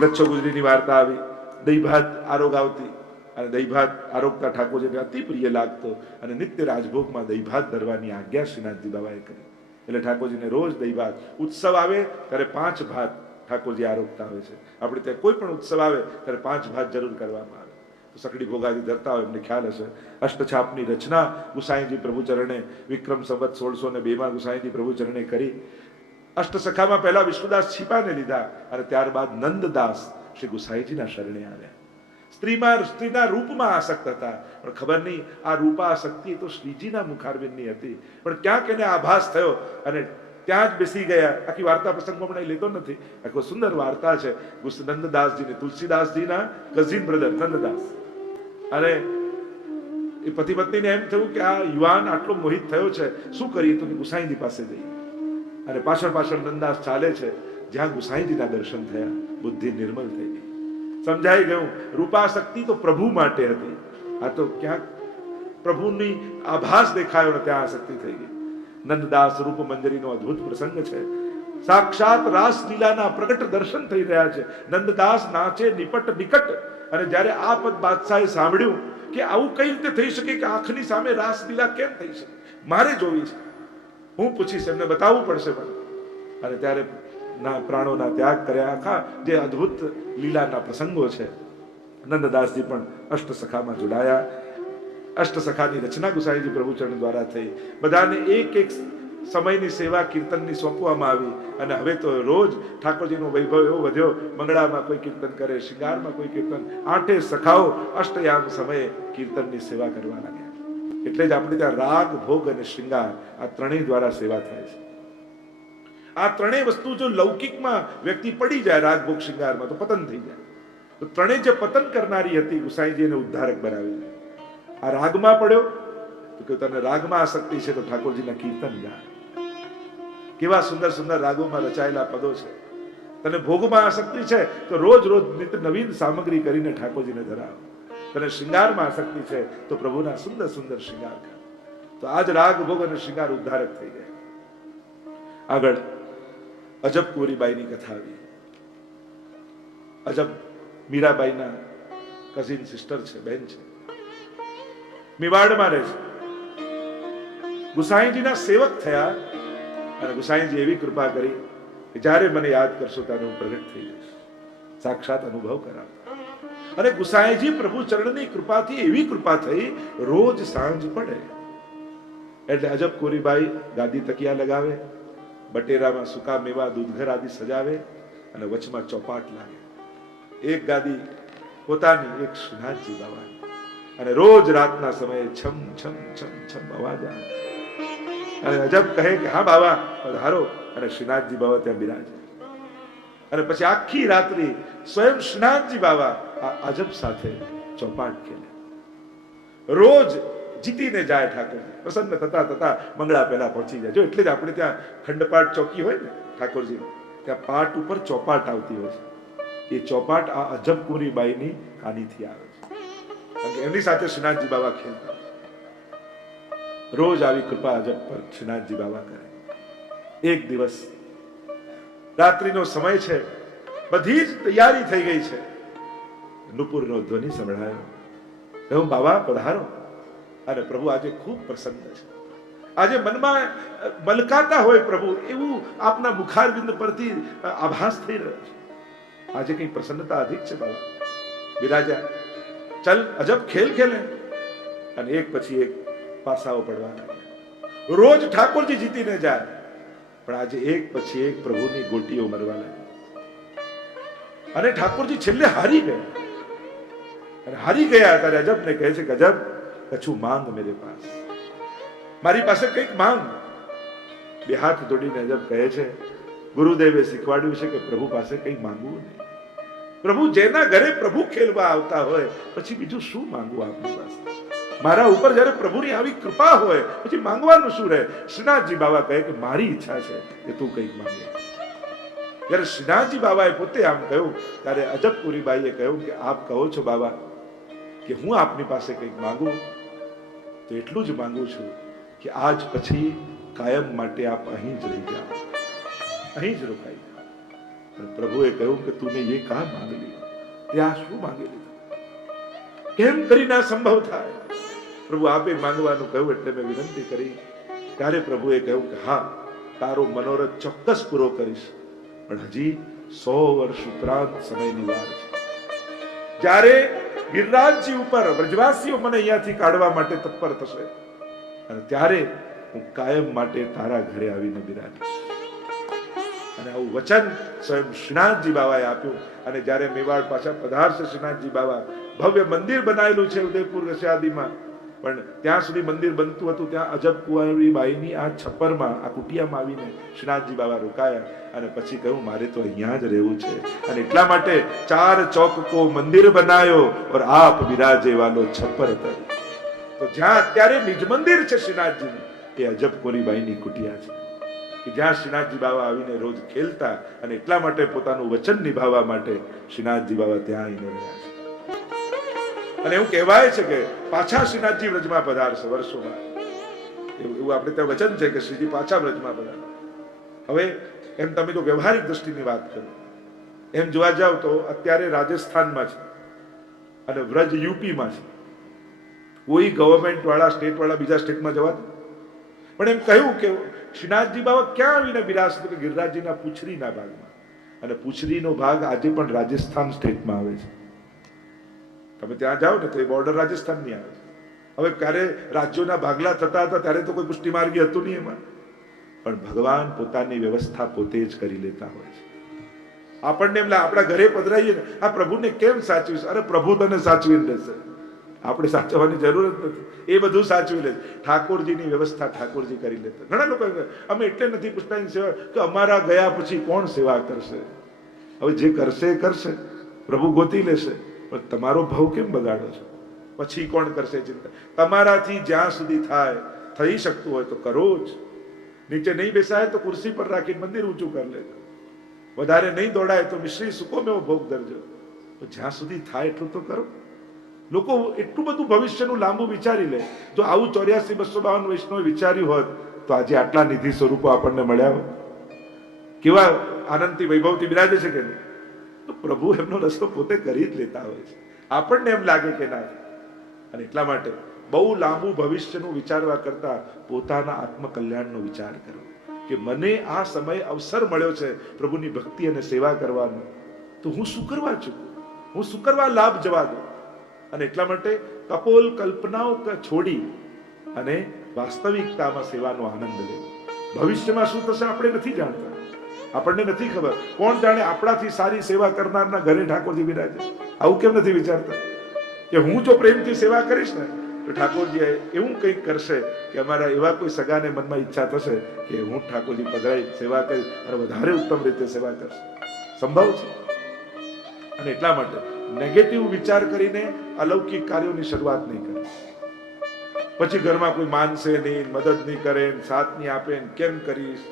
લચ્છો ગુજરીની વાર્તા આવી, દહીં ભાત આરોગ આવતી અને દહીં ભાત આરોગતા ઠાકોરજીને અતિ પ્રિય લાગતો અને નિત્ય રાજભોગમાં દહીં ભાત ધરવાની આજ્ઞા શ્રીનાથજી બાબાએ કરી. એટલે ઠાકોરજીને રોજ દહીં ભાત, ઉત્સવ આવે ત્યારે 5 ભાત ઠાકોરજી આરોગતા હોય છે. આપણે ત્યાં કોઈ પણ ઉત્સવ આવે ત્યારે 5 ભાત જરૂર કરવામાં આવે. તો સકડી ભોગાદી ધરતા હોય એમને ખ્યાલ હશે. અષ્ટછાપની રચના ગુસાઈજી પ્રભુચરણે વિક્રમ સંવત 1602 ગુસાઈજી પ્રભુચરણે કરી. અષ્ટસખામાં પહેલા વિષ્ણુદાસ છીપાને લીધા અને ત્યારબાદ નંદદાસ શ્રી ગુસાઈજીના શરણે આવ્યા. સ્ત્રીના રૂપમાં આસક્ત હતા, પણ ખબર નહીં આ રૂપાસક્તિ તો શ્રીજીના મુખારબિંદની હતી. પણ ક્યાંક એને આભાસ થયો અને ત્યાં જ બેસી ગયા. આખી વાર્તા પ્રસંગમાં પણ લેતો નથી. આખો સુંદર વાર્તા છે. નંદદાસજીને તુલસીદાસજીના કઝિન બ્રધર નંદદાસ, અને એ પતિ પત્નીને એમ થયું કે આ યુવાન આટલો મોહિત થયો છે, શું કરીએ? તો ગુસાઈજી પાસે જઈએ. અને પાછળ પાછળ નંદદાસ ચાલે છે. જ્યાં ગુસાઈજીના દર્શન થયા, બુદ્ધિ નિર્મલ થઈ ગઈ. સમજાઈ ગયું રૂપાશક્તિ તો પ્રભુ માટે હતી, આ તો ક્યાંક પ્રભુની આભાસ દેખાયો ને ત્યાં આસક્તિ થઈ ગઈ. નંદદાસ રૂપ મંજરીનો અદ્ભુત પ્રસંગ છે. સાક્ષાત રાસલીલાના પ્રગટ દર્શન થઈ રહ્યા છે. નંદદાસ નાચે નિપટ નિકટ. અને જ્યારે આ પદ બાદશાહે સાંભળ્યું કે આવું કઈ રીતે થઈ શકે કે આંખની સામે રાસલીલા કેમ થઈ શકે, મારે જોવી છે, હું પૂછીશ, એમને બતાવવું પડશે મને. અને ત્યારે પ્રાણોના ત્યાગ કર્યા. આખા જે અદ્ભુત લીલાના પ્રસંગો છે. નંદદાસજી પણ અષ્ટસખામાં જોડાયા. અષ્ટસખાની રચના ગુસાઈજી પ્રભુચરણ દ્વારા થઈ. બધાને એક એક સમયની સેવા કીર્તનની સોંપવામાં આવી. અને હવે તો રોજ ઠાકોરજીનો વૈભવ એવો વધ્યો. મંગળામાં કોઈ કીર્તન કરે, શિંગારમાં કોઈ કીર્તન. 8 સખાઓ અષ્ટયામ સમયે કીર્તનની સેવા કરવા લાગ્યા. એટલે જ આપણે ત્યાં રાગ, ભોગ અને શૃંગાર આ ત્રણેય દ્વારા સેવા થાય છે. આ ત્રણેય વસ્તુ જો લૌકિકમાં વ્યક્તિ પડી જાય, રાગ, ભોગ, શૃંગારમાં, તો પતન થઈ જાય. તો ત્રણેય જે પતન કરનારી હતી, ગુસાઈજી એને ઉદ્ધારક બનાવી. આ રાગમાં પડ્યો તો કે તને રાગમાં આસક્તિ છે તો ઠાકોરજીના કીર્તન ગા. કેવા સુંદર સુંદર રાગોમાં રચાયેલા પદો છે. તને ભોગમાં આસક્તિ છે તો રોજ રોજ નિત્ય નવીન સામગ્રી કરીને ઠાકોરજીને ધરાવો. તને શૃંગારમાં આસક્તિ છે તો પ્રભુના સુંદર સુંદર શૃંગાર કર. તો આજ રાગ, ભોગ અને શૃંગાર ઉદ્ધારક થઈ ગયા. આગળ અજબ કુંવરીબાઈની કથા આવી. અજબ મીરાબાઈના કઝિન સિસ્ટર છે, બેન છે. મેવાડમાં રહે છે. ગુસાઈજીના સેવક થયા અને ગુસાઈજી એવી કૃપા કરી કે જ્યારે મને યાદ કરશો ત્યારે હું પ્રગટ થઈ જઈશ. સાક્ષાત અનુભવ કરાવતા. અને ગુસાઈજી પ્રભુ ચરણની કૃપાથી એવી કૃપા થઈ, રોજ સાંજ પડે એટલે અજબ કુંવરીબાઈ ગાદી તકિયા લગાવે, બટેરામાં સૂકા મેવા, દૂધઘર આદિ સજાવે અને વચમાં ચોપાટ લાગે. એક ગાદી પોતાની, એક શ્રીનાથજી બાવાની. અને રોજ રાતના સમયે છમ છમ છમ છમ અવાજ આવે. અને અજબ કહે કે હા બાબા પધારો, અને શ્રીનાથજી બાબા ત્યાં બિરાજે. અને પછી આખી રાત્રિ સ્વયં શ્રીનાથજી બાબા આ અજબ સાથે ચોપાટ ખેલે. રોજ જીતીને જાય ઠાકોરજી. પ્રસન્ન થતા થતા મંગળા પહેલા પહોંચી જાય. જો એટલે જ આપણે ત્યાં ખંડપાટ ચોકી હોય ને ઠાકોરજી, ત્યાં પાટ ઉપર ચોપાટ આવતી હોય છે. એ ચોપાટ આ અજબ કુંવરીબાઈની કાનીથી આવે છે. એમની સાથે શ્રીનાથજી બાબા ખેલતા. રોજ આવી કૃપા અજબ પર શ્રીનાથજી બાબા કરે. એક દિવસ રાત્રિનો સમય છે, બધી જ તૈયારી થઈ ગઈ છે. નુપુરનો ધ્વનિ સંભળાયો. કહ્યું બાબા પધારો. અને પ્રભુ આજે ખૂબ પ્રસન્ન છે. આજે મનમાં મલકાતા હોય પ્રભુ, એવું આપના મુખારબિંદ પરથી આભાસ થઈ રહ્યો છે. આજે કઈ પ્રસન્નતા અધિક છે બાબા. બિરાજા, ચલ અજબ ખેલ ખેલે. અને એક પછી એક પાસાઓ પડવા લાગ્યા. રોજ ઠાકોરજી જીતીને જાય, પણ આજે એક પછી એક પ્રભુની ગોટીઓ મરવા લાગી. અને ઠાકોરજી છેલ્લે હારી ગયા. અને હારી ગયા ત્યારે અજબને કહે છે કે અજબ કછું માંગ મેરે પાસ, મારી પાસે કંઈક માંગ. બે હાથ જોડીને અજબ કહે છે ગુરુદેવે શીખવાડ્યું છે કે પ્રભુ પાસે કંઈ માંગવું નહીં. પ્રભુ જેના ઘરે પ્રભુ ખેલવા આવતા હોય પછી બીજું શું માંગવું આપની પાસે? મારા ઉપર જ્યારે પ્રભુની આવી કૃપા હોય પછી માંગવાનું શું રહે? શ્રીનાથજી બાબા કહે કે મારી ઈચ્છા છે કે તું કંઈક માંગે. જ્યારે શ્રીનાથજી બાબાએ પોતે આમ કહ્યું ત્યારે અજબ કુંવરીબાઈએ કહ્યું કે આપ કહો છો બાબા કે હું આપની પાસે કંઈક માંગુ તો એટલું જ માંગુ છું કે આજ પછી કાયમ માટે આપ અહીં જ રહી જાઓ, અહીં જ રોકાઈ જાઓ. પ્રભુએ કહ્યું કે તુને એ કાં માંગ લીધું, તે આ શું માંગી લીધું? કેમ કરીને આ સંભવ થાય? પ્રભુ આપે માંગવાનું કહ્યું એટલે મેં વિનંતી કરી. ત્યારે પ્રભુએ કહ્યું કે હા, તારો મનોરથ ચોક્કસ પૂરો કરીશ, પણ હજી 100 વર્ષ ઉપરાંત સમયની વાર છે. જ્યારે ગિરિરાજજી ઉપર વ્રજવાસીઓ મને અહીંયાથી કાઢવા માટે તત્પર થશે, અને ત્યારે હું કાયમ માટે તારા ઘરે આવીને બિરાજીશ. અને આવું વચન સ્વયં શ્રીનાથજી બાબાએ આપ્યું. અને જ્યારે મેવાડ પાછા પધારશે શ્રીનાથજી બાબા, ભવ્ય મંદિર બનાવેલું છે ઉદયપુર રશિયાદીમાં, પણ ત્યાં સુધી મંદિર બનતું હતું ત્યાં અજબ કુંવરી બાઈની આ છપ્પરમાં, આ કુટિયામાં આવીને શ્રીનાથજી બાબા રોકાયા. અને પછી કહ્યું મારે તો અહીંયા જ રહેવું છે, અને એટલા માટે 4 ચોક કો મંદિર બનાયો ઓર આપ વિરાજે વાલો છપ્પર તરી. તો જ્યાં અત્યારે નિજ મંદિર છે શ્રીનાથજીનું, એ અજબ કોરીબાઈની કુટિયા છે કે જ્યાં શ્રીનાથજી બાબા આવીને રોજ ખેલતા, અને એટલા માટે પોતાનું વચન નિભાવવા માટે શ્રીનાથજી બાબા ત્યાં આવીને રહ્યા છે. અને એવું કહેવાય છે કે પાછા શ્રીનાથજી વ્રજમાં પધારશે વર્ષોમાં. એવું આપણે ત્યાં વચન છે કે શ્રીજી પાછા વ્રજમાં પધારે. હવે એમ તમે તો વ્યવહારિક દ્રષ્ટિની વાત કરો, એમ જોવા જાવ તો અત્યારે રાજસ્થાનમાં છે અને વ્રજ યુપીમાં છે. કોઈ ગવર્મેન્ટ વાળા, સ્ટેટ વાળા બીજા સ્ટેટમાં જવા દે. પણ એમ કહ્યું કે શ્રીનાથજી બાબા ક્યાં આવીને બિરાજશે? કે ગિરિરાજજીના પૂંછડીના ભાગમાં. અને પૂંછડીનો ભાગ આજે પણ રાજસ્થાન સ્ટેટમાં આવે છે. તમે ત્યાં જાઓ ને તો એ બોર્ડર રાજસ્થાનની આવે છે. હવે ક્યારે રાજ્યોના ભાગલા થતા હતા ત્યારે તો કોઈ પુષ્ટિ માર્ગી હતું નહીં એમાં, પણ ભગવાન પોતાની વ્યવસ્થા પોતે જ કરી લેતા હોય છે. આપણને એમ લાગે આપણા ઘરે પધરાઈએ ને, આ પ્રભુને કેમ સાચવીશ? અરે પ્રભુ તને સાચવીને રહેશે, આપણે સાચવવાની જરૂર જ નથી, એ બધું સાચવી લે. ઠાકોરજીની વ્યવસ્થા ઠાકોરજી કરી લેતા. ઘણા લોકો અમે એટલે નથી પૂછતા સેવા કે અમારા ગયા પછી કોણ સેવા કરશે? હવે જે કરશે એ કરશે, પ્રભુ ગોતી લેશે, પણ તમારો ભાવ કેમ બગાડો છો? પછી કોણ કરશે ચિંતા? તમારાથી જ્યાં સુધી થાય, થઈ શકતું હોય તો કરો જ. નીચે નહીં બેસાય તો ખુરશી પર રાખીને મંદિર ઊંચું કરી લેજો. વધારે નહીં દોડાય તો મિશ્રી સુકો મેવો ભોગ ધરજો. તો જ્યાં સુધી થાય એટલું તો કરો. લોકો એટલું બધું ભવિષ્યનું લાંબુ વિચારી લે. જો આવું 84-252 વૈષ્ણવે વિચાર્યું હોત તો આજે આટલા નિધિ સ્વરૂપો આપણને મળ્યા હોત. કેવા આનંદથી વૈભવથી બિરાજે છે કે નહીં? તો પ્રભુ એમનો રસ્તો પોતે કરી જ લેતા હોય છે. આપણને એમ લાગે કે ના. અને એટલા માટે બહુ લાંબુ ભવિષ્યનું વિચારવા કરતા પોતાના આત્મકલ્યાણનો વિચાર કરો કે મને આ સમય અવસર મળ્યો છે પ્રભુની ભક્તિ અને સેવા કરવાનો, તો હું શું કરવા ચૂકું? હું શું કરવા લાભ જવા દઉં? અને એટલા માટે કપોલ કલ્પનાઓ છોડી અને વાસ્તવિકતામાં સેવાનો આનંદ લેવો. ભવિષ્યમાં શું થશે આપણે નથી જાણતા, આપણને નથી ખબર. કોણ જાણે આપણાથી સારી સેવા કરનારના ઘરે ઠાકોરજી બિરાજે. આવું કેમ નથી વિચારતા કે હું જો પ્રેમથી સેવા કરીશ ને તો ઠાકોરજી એવું કંઈક કરશે કે અમારા એવા કોઈ સગાને મનમાં ઈચ્છા થશે કે હું ઠાકોરજી પધરાઈ સેવા કરીશ અને વધારે ઉત્તમ રીતે સેવા કરશે. સંભવ છે. અને એટલા માટે નેગેટિવ વિચાર કરીને અલૌકિક કાર્યોની શરૂઆત નહીં કરે. પછી ઘરમાં કોઈ માનશે નહીં, મદદ નહીં કરે, સાથ નહીં આપે, કેમ કરીશ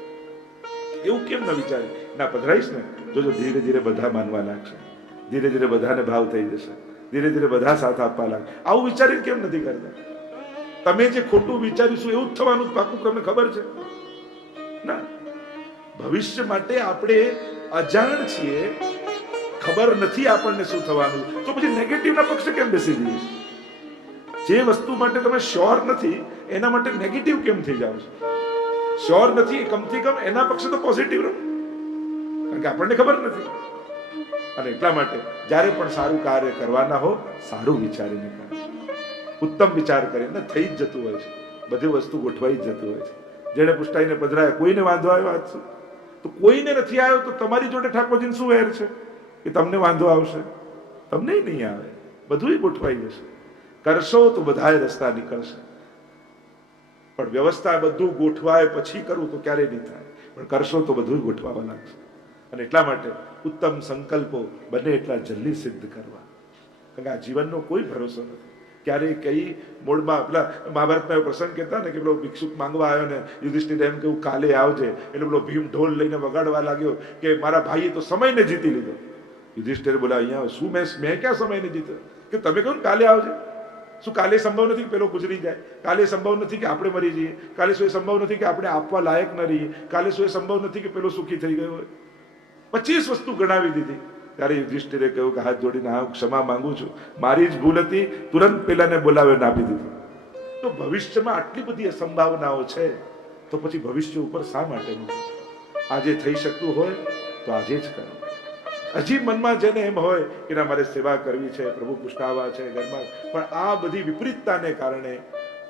એવું કેમ ન વિચારે? ના, પધરાઈશ ને, જોજો ધીરે ધીરે બધા માનવા લાગશે, ધીરે ધીરે બધાને ભાવ થઈ જશે, ધીરે ધીરે બધા સાથ આપવા લાગશે. આવું વિચારીને કેમ નથી કરતા? તમે જે ખોટું વિચારીશું એવું જ થવાનું પાકું તમને ખબર છે ના. ભવિષ્ય માટે આપણે અજાણ છીએ, ખબર નથી આપણને શું થવાનું, તો પછી નેગેટિવના પક્ષે કેમ બેસી જઈએ? જે વસ્તુ માટે તમે શ્યોર નથી એના માટે નેગેટિવ કેમ થઈ જાવ છો? શ્યોર નથી, કમથી કમ એના પક્ષે તો પોઝિટિવ રહો, કારણ કે આપણને ખબર નથી. અને એટલા માટે જ્યારે પણ સારું કાર્ય કરવાના હો, સારું વિચારીને કરો, ઉત્તમ વિચાર કરીને. થઈ જ જતું હોય છે, બધી વસ્તુ ગોઠવાઈ જ જતું હોય છે. જેને પુષ્ટાઈને પધરાય કોઈને વાંધો આવ્યો આજ સુધી? તો કોઈને નથી આવ્યો તો તમારી જોડે ઠાકોરજીને શું વેર છે કે તમને વાંધો આવશે? તમને નહીં આવે, બધું ગોઠવાઈ જશે. કરશો તો બધાય રસ્તા નીકળશે. પણ વ્યવસ્થા બધું ગોઠવાય પછી કરવું તો ક્યારેય નહીં થાય, પણ કરશો તો બધું ગોઠવાવા લાગશે. અને એટલા માટે ઉત્તમ સંકલ્પો બને એટલા જલ્દી સિદ્ધ કરવા, કારણ કે આ જીવનનો કોઈ ભરોસો નથી. ક્યારેય કઈ મૂળમાં પેલા મહાભારતમાં એવો પ્રસંગ કહેતા ને કે પેલો ભિક્ષુક માંગવા આવ્યો ને યુધિષ્ઠિર એમ કેવું કાલે આવજે, એટલે પેલો ભીમ ઢોલ લઈને વગાડવા લાગ્યો કે મારા ભાઈએ તો સમયને જીતી લીધો. યુધિષ્ઠિર બોલા અહીંયા શું મેં ક્યાં સમયને જીત્યો? કે તમે કહો ને કાલે આવજે. શું કાલે સંભવ નથી કે પેલો ગુજરી જાય? કાલે સંભવ નથી કે આપણે મરી જઈએ? કાલે શું એ સંભવ નથી કે આપણે આપવા લાયક ન રહીએ? કાલે શું એ સંભવ નથી કે પેલો સુખી થઈ ગયો હોય? 25 વસ્તુ ગણાવી દીધી. ત્યારે યુધિષ્ઠિરે કહ્યું કે હાથ જોડીને હા ક્ષમા માંગુ છું, મારી જ ભૂલ હતી, તુરંત પેલાને બોલાવીને આપી દીધું. તો ભવિષ્યમાં આટલી બધી અસંભાવનાઓ છે, તો પછી ભવિષ્ય ઉપર શા માટે મૂકવું? આજે થઈ શકતું હોય તો આજે જ કરો. હજી મનમાં જેને એમ હોય કે ના મારે સેવા કરવી છે, પ્રભુ પુષ્ટાવા છે ઘરમાં, પણ આ બધી વિપરીતતાને કારણે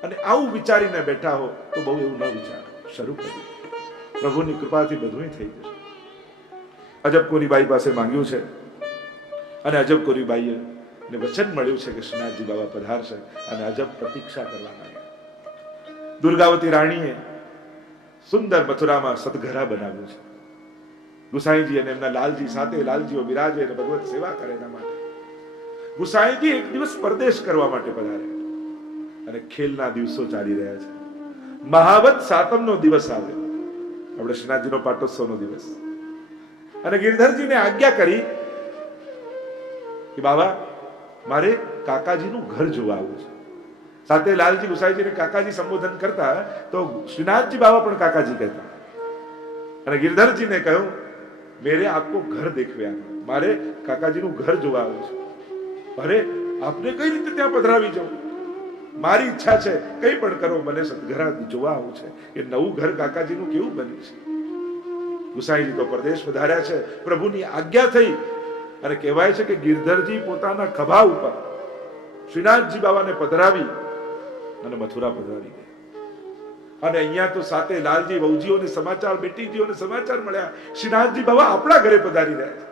અને આવું વિચારીને બેઠા હો તો બહુ એવું ન વિચારો, શરૂ કર્યું. પ્રભુની કૃપાથી બધું થઈ જશે. અજબ કોરીબાઈ પાસે માંગ્યું છે અને અજબ કોરીબાઈએ ને વચન મળ્યું છે કે શ્રીનાથજી બાબા પધારશે અને અજબ પ્રતીક્ષા કરવા લાગ્યા. દુર્ગાવતી રાણીએ સુંદર મથુરામાં સદઘરા બનાવ્યું છે. ગુસાઈજી અને એમના લાલજી સાથે, લાલજીઓ બિરાજે અને ભગવત સેવા કરે એના માટે. ગુસાઈજી એક દિવસ પરદેશ કરવા માટે પધાર્યા અને ખેલના દિવસો ચાલી રહ્યા છે. મહાવત સાતમનો દિવસ આવ્યો, આપણે શ્રીનાથજીનો પાટોત્સવનો દિવસ. અને ગિરધરજીને આજ્ઞા કરી કે બાબા મારે કાકાજીનું ઘર જોવા આવવું છે. સાથે લાલજી ગુસાઈજીને કાકાજી સંબોધન કરતા તો શ્રીનાથજી બાબા પણ કાકાજી કહેતા. અને ગિરધરજીને કહ્યું મેરે આપકો ઘર દેખવે આના, મારે કાકાજીનું ઘર જોવા આવવું છે. અરે આપને કઈ રીતે ત્યાં પધરાવી જાઉં? મારી ઈચ્છા છે, કઈ પણ કરો, મને સદઘરા જોવા આવું છે. એ નવું ઘર કાકાજીનું કેવું બન્યું છે. ગુસાઈજી તો પરદેશ પધાર્યા છે, પ્રભુની આજ્ઞા થઈ અને કહેવાય છે કે ગિરધરજી પોતાના ખભા ઉપર શ્રીનાથજી બાબાને પધરાવી અને મથુરા પધરાવી ગયા. અને અહીંયા તો સાથે લાલજી વહુજીઓને સમાચાર, બેટીજીઓને સમાચાર મળ્યા, શ્રીનાથજી બાબા આપણા ઘરે પધારી રહ્યા છે.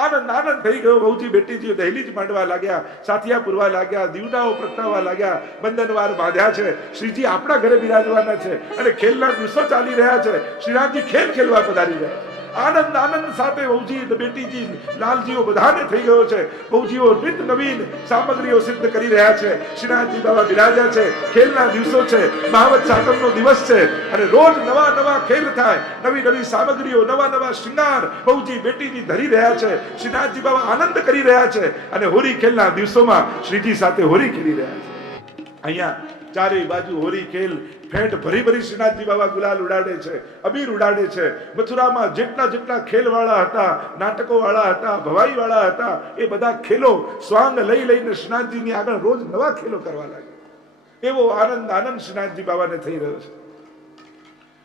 આનંદ આનંદ થઈ ગયો. વહુજી બેટીજીઓ દહેલીજ માંડવા લાગ્યા, સાથિયા પુરવા લાગ્યા, દીવડાઓ પ્રગટાવવા લાગ્યા, બંધનવાર બાંધ્યા છે. શ્રીજી આપણા ઘરે બિરાજવાના છે અને ખેલના દિવસો ચાલી રહ્યા છે. શ્રીનાથજી ખેલ ખેલવા પધારી રહ્યા છે. આનંદ આનંદ સાથે વહુજી, બેટીજી, લાલજીઓ બધાને થઈ ગયો છે. વહુજીઓ નિત નવીન સામગ્રીઓ સિદ્ધ કરી રહ્યા છે. શ્રીનાથજી બાબા બિરાજ્યા છે. ખેલના દિવસો છે, મહાવત સાતમનો દિવસ છે અને રોજ નવા નવા ખેલ થાય, નવી નવી સામગ્રીઓ, નવા નવા શૃંગાર વહુજી બેટીજી ધરી રહ્યા છે. શ્રીનાથજી બાબા આનંદ કરી રહ્યા છે અને હોરી ખેલના દિવસોમાં શ્રીજી સાથે હોરી ખેલી રહ્યા છે. અહીંયા ચારે બાજુ હોરી ખેલ, ફેંટ ભરી ભરી શ્રીનાથજી બાબા ગુલાલ ઉડાડે છે, અબીર ઉડાડે છે. મથુરામાં જેટલા જેટલા ખેલ વાળા હતા, નાટકો વાળા હતા, ભવાઈ વાળા હતા, એ બધા ખેલો સ્વાંગ લઈ લઈને શ્રીનાથજીની આગળ રોજ નવા ખેલો કરવા લાગ્યા. એવો આનંદ આનંદ શ્રીનાથજી બાબાને થઈ રહ્યો છે.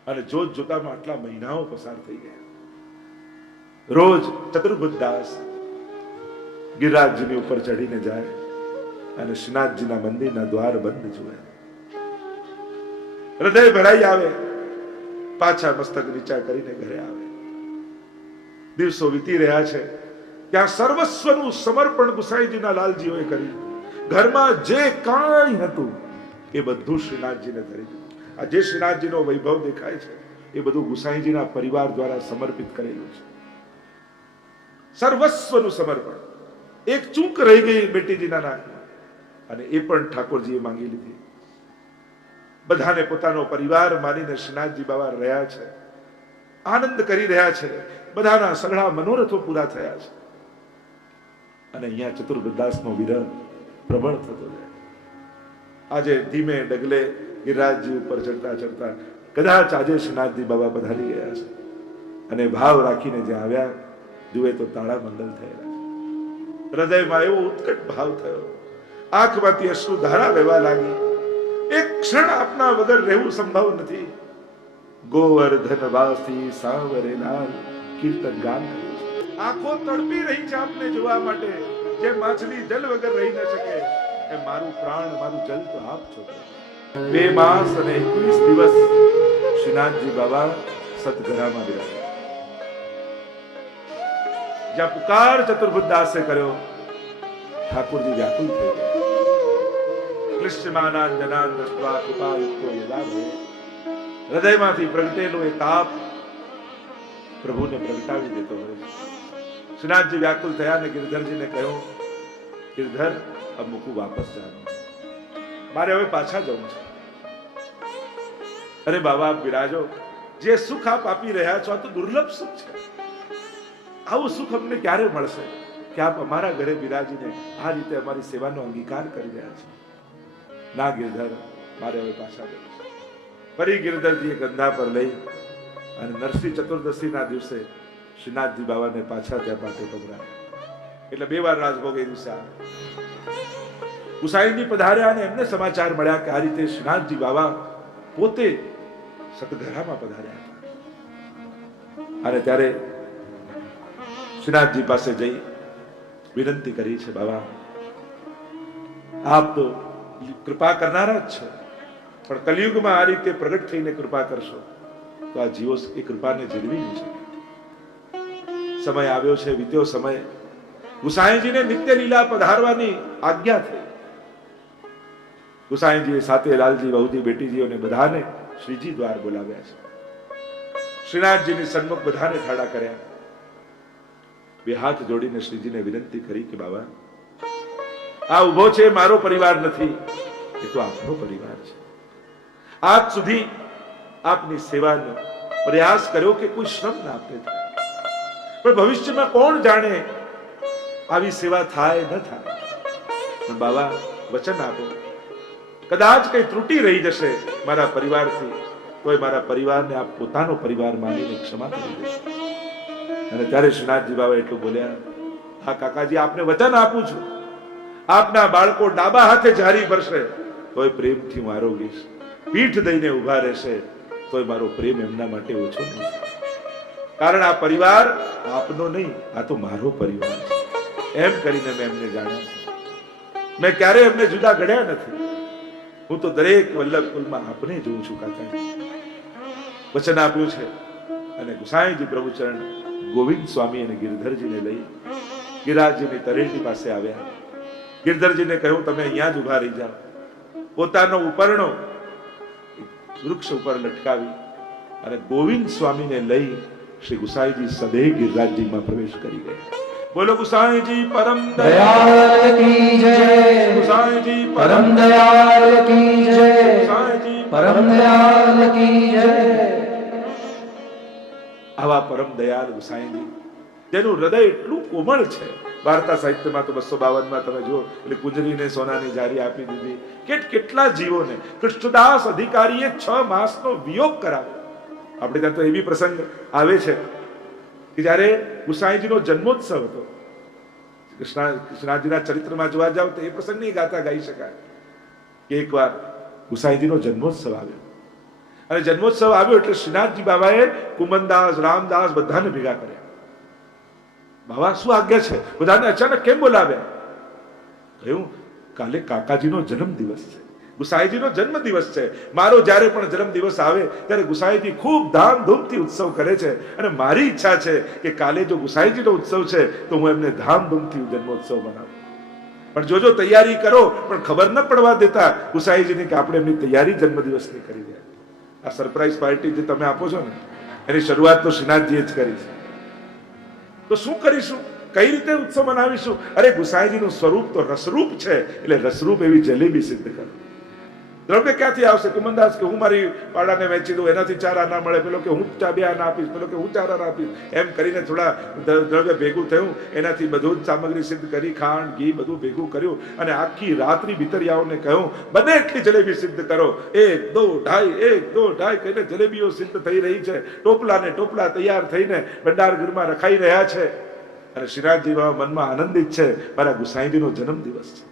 અને જોત જોતામાં આટલા મહિનાઓ પસાર થઈ ગયા. રોજ ચતુર્ભુજદાસ ગિરિરાજજીની ઉપર ચડીને જાય અને શ્રીનાથજીના મંદિરના દ્વાર બંધ જુએ. હૃદય ભરાઈ આવે, પાછા મસ્તક નીચા કરીને ઘરે આવે. દિવસો વીતી રહ્યા છે, ત્યાં સર્વસ્વનું સમર્પણ ગુસાઈજીના લાલજીઓએ કર્યું. ઘરમાં જે કાંઈ હતું એ બધું શ્રીનાથજીને ધરી દીધું. આ જે શ્રીનાથજીનો વૈભવ દેખાય છે એ બધું ગુસાઈજીના પરિવાર દ્વારા સમર્પિત કરેલું છે. સર્વસ્વનું સમર્પણ. એક ચૂક રહી ગઈ બેટીજીના નાકમાં અને એ પણ ઠાકોરજીએ માંગી લીધી. બધાને પોતાનો પરિવાર માનીને શ્રીનાથજી બાબા રહ્યા છે, આનંદ કરી રહ્યા છે. બધાના સઘળા મનોરથો પૂરા થયા છે. અને અહીંયા ચતુર્ભુજદાસનો વિરહ પ્રબળ થતો જાય. આજે ધીમે ડગલે ગિરિરાજજી ઉપર ચડતા ચડતા કદાચ આજે શ્રીનાથજી બાબા પધારી ગયા છે અને ભાવ રાખીને જ્યાં આવ્યા જુએ તો તાળા મંડલ થયેલા છે. હૃદયમાં એવો ઉત્કટ ભાવ થયો, આંખમાંથી અશ્રુ ધારા વહેવા લાગી. એક ક્ષણ આપના વગર રહેવું સંભવ નથી. ગોવર્ધન વાસી સાવરે લાલ કીર્તન ગાન કર્યું છે. આંખો તડપી રહી છે આપને જોવા માટે. જે માછલી જલ વગર રહી ન શકે એ મારું પ્રાણ, મારું જલ તો આપ છો. 2 માસ અને 21 દિવસ શ્રીનાથજી બાબા સતઘરામાં બિરાજ્યા. જ્યાં પુકાર ચતુર્ભુજદાસે કર્યો, ઠાકોરજી વ્યાકુલ થઈ ગયા. ક્લિશ્ચમાનાન જનાન દૃષ્ટ્વા કૃપાયુક્તો યદા ભવે. હૃદયમાંથી પ્રગટેલો એ તાપ પ્રભુને પ્રગટાવી દેતો હોય છે. શ્રીનાથજી વ્યાકુલ થયા અને ગિરધરજીને કહ્યું, ગિરધર અબ મૂકું વાપસ જાનું, મારે હવે પાછા જવું છે. અરે બાબા આપ બિરાજો, જે સુખ આપ આપી રહ્યા છો આ તો દુર્લભ સુખ છે. આવું સુખ અમને ક્યારે મળશે કે આપ અમારા ઘરે બિરાજીને આ રીતે અમારી સેવાનો અંગીકાર કરી રહ્યા છો? ના ગિરધર, મારે હવે પાછા જવું છે. ફરી ગિરધરજીએ કંધા પર લઈ અને નરસિંહ ચતુર્દશીના દિવસે શ્રીનાથજી બાબાને પાછા ત્યાં માટે પધરાયા. એટલે 2 વાર રાજભોગ એ દિવસે ગુસાઈજી પધાર્યા અને એમને સમાચાર મળ્યા કે આ રીતે શ્રીનાથજી બાબા પોતે સતઘરામાં પધાર્યા હતા. અને ત્યારે શ્રીનાથજી પાસે જઈ વિનંતી કરી છે, બાબા આપ તો કૃપા કરનારા જ છો, પણ કલિયુગમાં આ રીતે પ્રગટ થઈને કૃપા કરશો તો આ જીવો એ કૃપાને ઝીલવી નહીં શકે. સમય આવ્યો છે, વીત્યો સમય. ગુસાઈજીને નિત્ય લીલા પધારવાની આજ્ઞા થઈ. ગુસાઈજીએ સાથે લાલજી, બહુજી, બેટીજીઓને બધાને શ્રીજી દ્વાર બોલાવ્યા છે. શ્રીનાથજીની સન્મુખ બધાને ઠાડા કર્યા. 2 હાથ જોડીને શ્રીજીને વિનંતી કરી કે બાબા આ ઉભો છે મારો પરિવાર નથી, એ તો આપનો પરિવાર છે. આજ સુધી આપની સેવાનો પ્રયાસ કર્યો કે કોઈ શ્રમ ના આપે થાય, પણ ભવિષ્યમાં કોણ જાણે આવી સેવા થાય ન થાય. પણ બાબા વચન આપો, કદાચ કઈ ત્રુટી રહી જશે મારા પરિવારથી, તોય મારા પરિવારને આપ પોતાનો પરિવાર માનીને ક્ષમા કરી દેજો. અને ત્યારે શ્રીનાથજી બાબા એટલું બોલ્યા, હા કાકાજી, આપને વચન આપું છું, આપના બાળકો ડાબા હાથે જારી ભરશે તોય પ્રેમથી હું આરોગીશ, પીઠ દઈને ઉભા રહેશે તોય મારો પ્રેમ એમના માટે ઓછો નહીં. કારણ આ પરિવાર આપનો નહીં, આ તો મારો પરિવાર છે. એમ કરીને મેં એમને જાણ્યા છે. મેં ક્યારે એમને જુદા ગણ્યા નથી. હું તો દરેક વલ્લભ કુલમાં આપને જોઉં છું કાકાજી. વચન આપ્યું છે. અને ગુસાઈજી પ્રભુચરણ ગોવિંદ સ્વામી અને ગિરધરજીને લઈ ગિરિરાજજીની તળેટી પાસે આવ્યા. ગિરધરજીને કહ્યું તમે અહીંયા જ ઉભા રહી જાઓ. પોતાનો ઉપરણો વૃક્ષ ઉપર લટકાવી અને ગોવિંદ સ્વામીને લઈ શ્રી ગુસાઈજી સદે ગિરિરાજજીમાં પ્રવેશ કરી ગયા. બોલો ગુસાઈજી પરમ દયાલ કી જય, ગુસાઈજી પરમ દયાલ કી જય, ગુસાઈજી પરમ દયાલ કી જય. આવા પરમ દયાલ ગુસાઈજી, જેનું હૃદય એટલું કોમળ છે. વાર્તા સાહિત્યમાં તો 252માં તમે જુઓ, એટલે કુંજરીને સોનાની જારી આપી દીધી. કેટલા જીવોને કૃષ્ણદાસ અધિકારીએ 6 માસનો વિયોગ કરાવ્યો. આપણે ત્યાં તો એવી પ્રસંગ આવે છે કે જ્યારે ગુસાઈજીનો જન્મોત્સવ હતો. કૃષ્ણજીના ચરિત્રમાં જોવા જાવ તો એ પ્રસંગની ગાથા ગાઈ શકાય કે એકવાર ગુસાઈજીનો જન્મોત્સવ આવ્યો. અને જન્મોત્સવ આવ્યો એટલે શ્રીનાથજી બાબાએ કુમનદાસ, રામદાસ બધાને ભેગા કર્યા. બાબા શું આજ્ઞા છે? બધાને અચાનક કેમ બોલાવ્યા? કહ્યું કાલે કાકાજીનો જન્મ દિવસ છે, ગુસાઈજીનો જન્મ દિવસ છે. મારો જ્યારે પણ જન્મ દિવસ આવે ત્યારે ગુસાઈજી ખૂબ ધામધૂમથી ઉત્સવ કરે છે. અને મારી ઈચ્છા છે કે કાલે જો ગુસાઈજીનો ઉત્સવ છે તો હું એમને ધામધૂમથી જન્મોત્સવ બનાવું. પણ જોજો તૈયારી કરો, પણ ખબર ન પડવા દેતા ગુસાઈજીને કે આપણે એમની તૈયારી જન્મદિવસની કરી દે. આ સરપ્રાઈઝ પાર્ટી જે તમે આપો છો ને, એની શરૂઆત તો શ્રીનાથજીએ જ કરી છે. તો શું કરીશું? કઈ રીતે ઉત્સવ મનાવીશું? અરે ગુસાઈજીનું સ્વરૂપ તો રસરૂપ છે, એટલે રસરૂપ એવી જલેબી સિદ્ધ કરો. દ્રવ્ય ક્યાંથી આવશે? કુમનદાસ કે હું મારી પાડાને વેચી દઉં, એનાથી 4 આના મળે, પેલો કે હું 2 આના આપીશ, પેલો કે હું 4 આના આપીશ. એમ કરીને થોડા દ્રવ્ય ભેગું થયું. એનાથી બધું જ સામગ્રી સિદ્ધ કરી, ખાંડ, ઘી બધું ભેગું કર્યું. અને આખી રાત્રિ ભીતરિયાઓને કહ્યું બને એટલી જલેબી સિદ્ધ કરો. 1 2 2.5 1 2 2.5 કહીને જલેબીઓ સિદ્ધ થઈ રહી છે. ટોપલા ને ટોપલા તૈયાર થઈને ભંડારગૃહમાં રખાઈ રહ્યા છે. અને શ્રીનાથજી બાબા મનમાં આનંદિત છે, મારા ગુસાઈજીનો જન્મ દિવસ છે.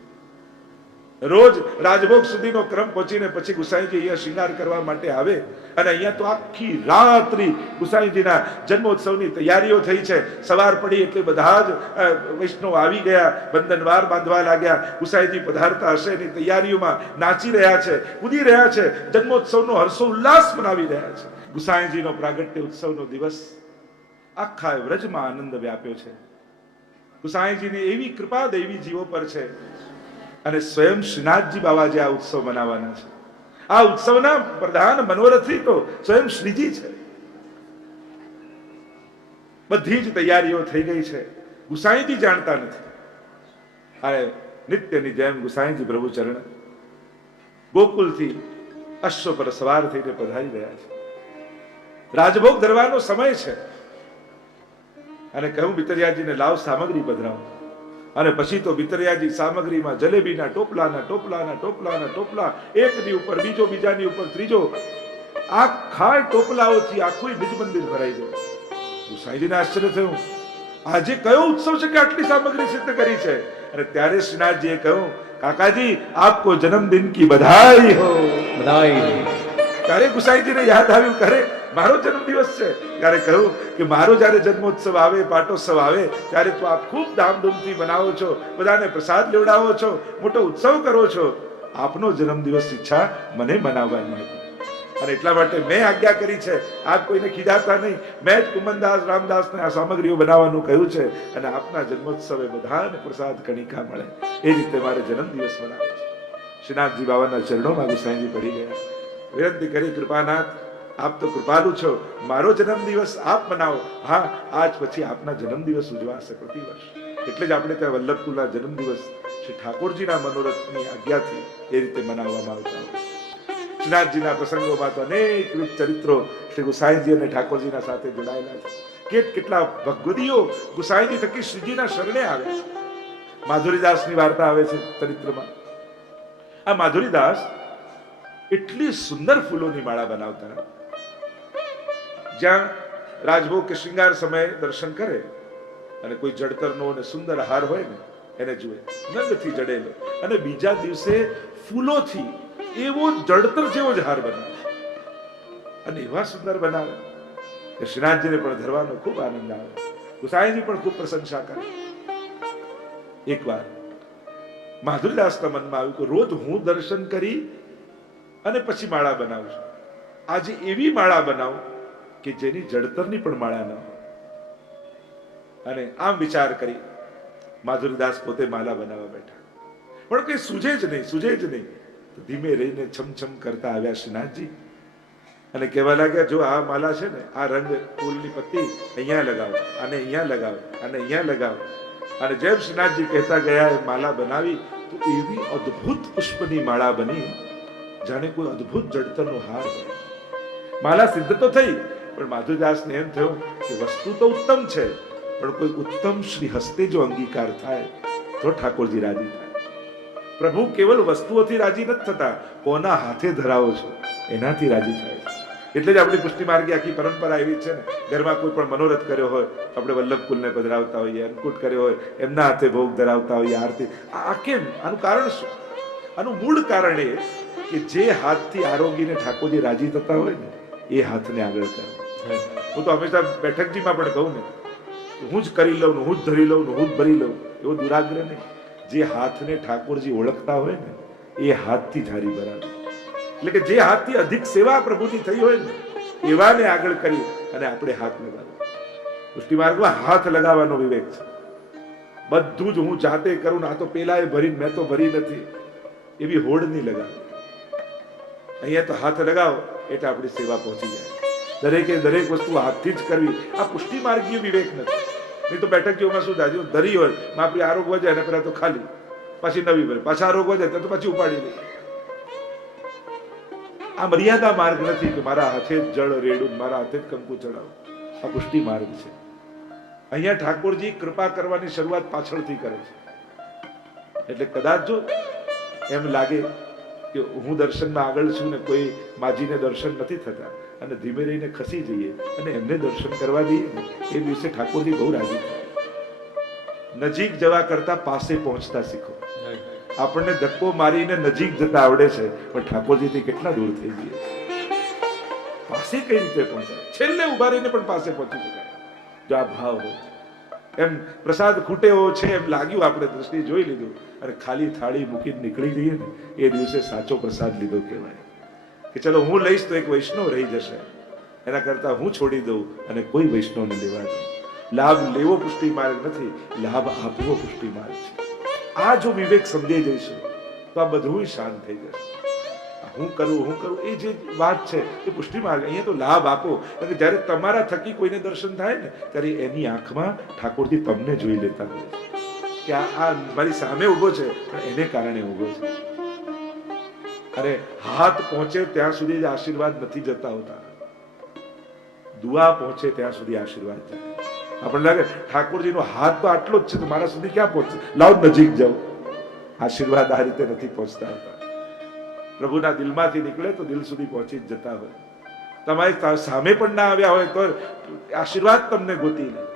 રોજ રાજભોગ સુધીનો ક્રમ પહોંચીને પછી ગુસાઈજી અહીંયા શૃંગાર કરવા માટે આવે. અને અહીંયા તો આખી રાત્રિ ગુસાઈજીના જન્મોત્સવની તૈયારીઓ થઈ છે. સવાર પડી એટલે બધા જ વૈષ્ણવ આવી ગયા, બંધનવાર બાંધવા લાગ્યા. ગુસાઈજી પધારતા હશે એની તૈયારીઓમાં નાચી રહ્યા છે, કૂદી રહ્યા છે, જન્મોત્સવનો હર્ષો ઉલ્લાસ મનાવી રહ્યા છે. ગુસાઈજીનો પ્રાગટ્ય ઉત્સવનો દિવસ આખા વ્રજમાં આનંદ વ્યાપ્યો છે. ગુસાઈજીની એવી કૃપા દેવી જીવો પર છે. અને સ્વયં શ્રીનાથજી બાબા જે આ ઉત્સવ મનાવવાના છે, આ ઉત્સવના પ્રધાન મનોરથી તો સ્વયં શ્રીજી છે. બધી જ તૈયારીઓ થઈ ગઈ છે. ગુસાઈજી જાણતા નથી. અરે નિત્યની જેમ ગુસાઈજી પ્રભુચરણ ગોકુલથી અશ્વ પર સવાર થઈને પધારી રહ્યા છે. રાજભોગ ધરવાનો સમય છે. અને કહ્યું ભીતરિયાજીને લાવ સામગ્રી પધરાવો. અને પછી તો ભીતરિયાજી સામગ્રીમાં જલેબીના ટોપલાના ટોપલાના ટોપલાના ટોપલા, એકની ઉપર બીજો, બીજાની ઉપર ત્રીજો, આખા ટોપલાઓથી આખું નિજ મંદિર ભરાઈ જાય. ગુસાઈજીને આશ્ચર્ય થયું, આજે કયો ઉત્સવ છે કે આટલી સામગ્રી સિદ્ધ કરી છે? અને ત્યારે શ્રીનાથજીએ કહ્યું, કાકાજી આપકો જન્મદિન કી બધાઈ હો. બધાઈ. ત્યારે ગુસાઈજીને યાદ આવ્યું, કરે મારો જન્મદિવસ છે. ત્યારે કહ્યું કે મારો જ્યારે જન્મોત્સવ આવે, પાટોત્સવ આવે, ત્યારે તો આપ ખૂબ ધામધૂમથી મનાવો છો, બધાને પ્રસાદ લેવડાવો છો, મોટો ઉત્સવ કરો છો. આપનો જન્મદિવસ ઈચ્છા મને મનાવવાની હતી અને એટલા માટે મેં આજ્ઞા કરી છે. આપ કોઈને ખીજાતા નહીં. મેં જ કુમનદાસ રામદાસને આ સામગ્રીઓ બનાવવાનું કહ્યું છે અને આપના જન્મોત્સવે બધાને પ્રસાદ કણિકા મળે એ રીતે મારે જન્મદિવસ મનાવો છે. શ્રીનાથજી બાબાના ચરણોમાં ગુસાઈજી પડી ગયા, વિનંતી કરી, કૃપાનાથ આપ તો કૃપાલુ છો, મારો જન્મદિવસ આપ મનાવો. હા, આજ પછી આપના જન્મદિવસ ઉજવાશે પ્રતિવર્ષ. એટલે જ આપણે ત્યાં વલ્લભકુલના જન્મદિવસ શ્રી ઠાકોરજીના મનોરથની આજ્ઞાથી એ રીતે મનાવવામાં આવતા હોય. શ્રીનાથજીના પ્રસંગોમાં તો અનેક રૂપ ચરિત્રો શ્રી ગુસાઈજી અને ઠાકોરજીના સાથે જોડાયેલા છે. કેટલા ભગવદીઓ ગુસાઈજી થકી શ્રીજીના શરણે આવે છે. માધુરીદાસની વાર્તા આવે છે ચરિત્રમાં. આ માધુરીદાસ એટલી સુંદર ફૂલોની માળા બનાવતા, જ્યાં રાજભોગ કે શૃંગાર સમયે દર્શન કરે અને કોઈ જડતરનો અને સુંદર હાર હોય ને એને જુએ, નંદથી જડેલો, અને બીજા દિવસે ફૂલોથી એવો જડતર જેવો જ હાર બનાવે અને એવા સુંદર બનાવે કે શ્રીનાથજીને પણ ધરવાનો ખૂબ આનંદ આવે. ગુસાઈજી પણ ખૂબ પ્રશંસા કરે. એકવાર માધુરીદાસના મનમાં આવ્યું કે રોજ હું દર્શન કરી અને પછી માળા બનાવું છું. આજે એવી માળા બનાવું કે જેની જડતરની પણ માળા ન હોય. અને આમ વિચાર કરી માધુરીદાસ પોતે માળા બનાવવા બેઠા, પણ કઈ સૂઝે જ નહીં. ધીમે રહીને છમછમ કરતા આવ્યા શ્રીનાથજી અને કહેવા લાગ્યા, જો આ માલા છે ને, આ રંગ ફૂલની પત્તી અહીંયા લગાવો, અને અહીંયા લગાવો, અને અહીંયા લગાવો. અને જેમ શ્રીનાથજી કહેતા ગયા એ માલા બનાવી તો એવી અદ્ભુત પુષ્પની માળા બની, જાણે કોઈ અદ્ભુત જડતરનો હાર હોય. માલા સિદ્ધ તો થઈ, પણ માધુદાસને એમ થયું કે વસ્તુ તો ઉત્તમ છે, પણ કોઈ ઉત્તમ શ્રી હસ્તે જો અંગીકાર થાય તો ઠાકોરજી રાજી થાય. પ્રભુ કેવલ વસ્તુઓથી રાજી નથી થતા, કોના હાથે ધરાવો છો એનાથી રાજી થાય છે. એટલે જ આપણી પુષ્ટિ માર્ગે આખી પરંપરા એવી છે ને, ઘરમાં કોઈ પણ મનોરથ કર્યો હોય આપણે વલ્લભકુલને પધરાવતા હોઈએ, અન્નકૂટ કર્યો હોય એમના હાથે ભોગ ધરાવતા હોઈએ, આરતી. આ કેમ? આનું કારણ શું? આનું મૂળ કારણ એ કે જે હાથથી આરોગીને ઠાકોરજી રાજી થતા હોય ને એ હાથને આગળ કરો. હું તો હંમેશા બેઠકજીમાં પણ કહું ને, હું જ કરી લઉં, હું જ ધરી લઉં, હું જ ભરી લઉં, એવો દુરાગ્રહ નહીં. જે હાથને ઠાકોરજી ઓળખતા હોય ને એ હાથથી ધારી ભરાવે. એટલે કે જે હાથથી અધિક સેવા પ્રભુની થઈ હોય ને એવાને આગળ કરી અને આપણે હાથ લગાવો. પુષ્ટિ માર્ગમાં હાથ લગાવવાનો વિવેક છે. બધું જ હું જાતે કરું ને, આ તો પેલા એ ભરી, મેં તો ભરી નથી, એવી હોડ નહીં લગાવે. અહીંયા તો હાથ લગાવો એટલે આપણી સેવા પહોંચી જાય. દરેકે દરેક વસ્તુ હાથથી જ કરવી, આ પુષ્ટિ માર્ગીય વિવેક નથી. નહીં તો બેઠક જેવું શું થાય, ધરી હોય આપણી આરોગ વધે અને પેલા તો ખાલી, પછી નવી ભરે, પાછા આરોગ વધે તો પછી ઉપાડી લે. આ મર્યાદા માર્ગ નથી કે મારા હાથે જ જળ રેડું, મારા હાથે જ કંકુ ચડાવું. આ પુષ્ટિ માર્ગ છે. અહીંયા ઠાકોરજી કૃપા કરવાની શરૂઆત પાછળથી કરે છે. એટલે કદાચ જો એમ લાગે કે હું દર્શનમાં આગળ છું ને કોઈ માજીને દર્શન નથી થતા અને ધીમે રહીને ખસી જઈએ અને એમને દર્શન કરવા દઈએ ને એ દિવસે ઠાકોરજી બહુ રાજી થાય. નજીક જવા કરતા પાસે પહોંચતા શીખો. આપણને ધક્કો મારીને નજીક જતા આવડે છે, પણ ઠાકોરજીથી કેટલા દૂર થઈ જઈએ. પાસે કઈ રીતે પહોંચાય? છેલ્લે ઉભા રહીને પણ પાસે પહોંચી શકાય જો આ ભાવ હોય. એમ પ્રસાદ ખૂટેવો છે એમ લાગ્યું, આપણે દ્રષ્ટિ જોઈ લીધું અને ખાલી થાળી મૂકીને નીકળી જઈએ ને એ દિવસે સાચો પ્રસાદ લીધો કહેવાય. કે ચલો હું લઈશ તો એક વૈષ્ણવ રહી જશે, એના કરતા હું છોડી દઉં અને કોઈ વૈષ્ણવને લેવા દઉં. લાભ લેવો પુષ્ટિ માર્ગ નથી, લાભ આપવો પુષ્ટિ માર્ગ છે. આ જો વિવેક સમજાઈ જઈશું તો આ બધું શાંત થઈ જશે. હું કરું એ જે વાત છે એ પુષ્ટિ માર્ગ. અહીંયા તો લાભ આપો, કારણ કે જ્યારે તમારા થકી કોઈને દર્શન થાય ને ત્યારે એની આંખમાં ઠાકોરજી તમને જોઈ લેતા હોય કે આ મારી સામે ઉભો છે પણ એને કારણે ઉભો છે. અરે હાથ પહોંચે ત્યાં સુધી જ આશીર્વાદ નથી જતા હોતા, દુઆ પહોંચે ત્યાં સુધી આશીર્વાદ જાય. આપણને લાગે ઠાકોરજીનો હાથ તો આટલો જ છે તો મારા સુધી ક્યાં પહોંચશે, લાવ નજીક જાઓ. આશીર્વાદ આ રીતે નથી પહોંચતા હોતા. પ્રભુના દિલમાંથી નીકળે તો દિલ સુધી પહોંચી જ જતા હોય. તમારી સામે પણ ના આવ્યા હોય તો આશીર્વાદ તમને ગોતી લે.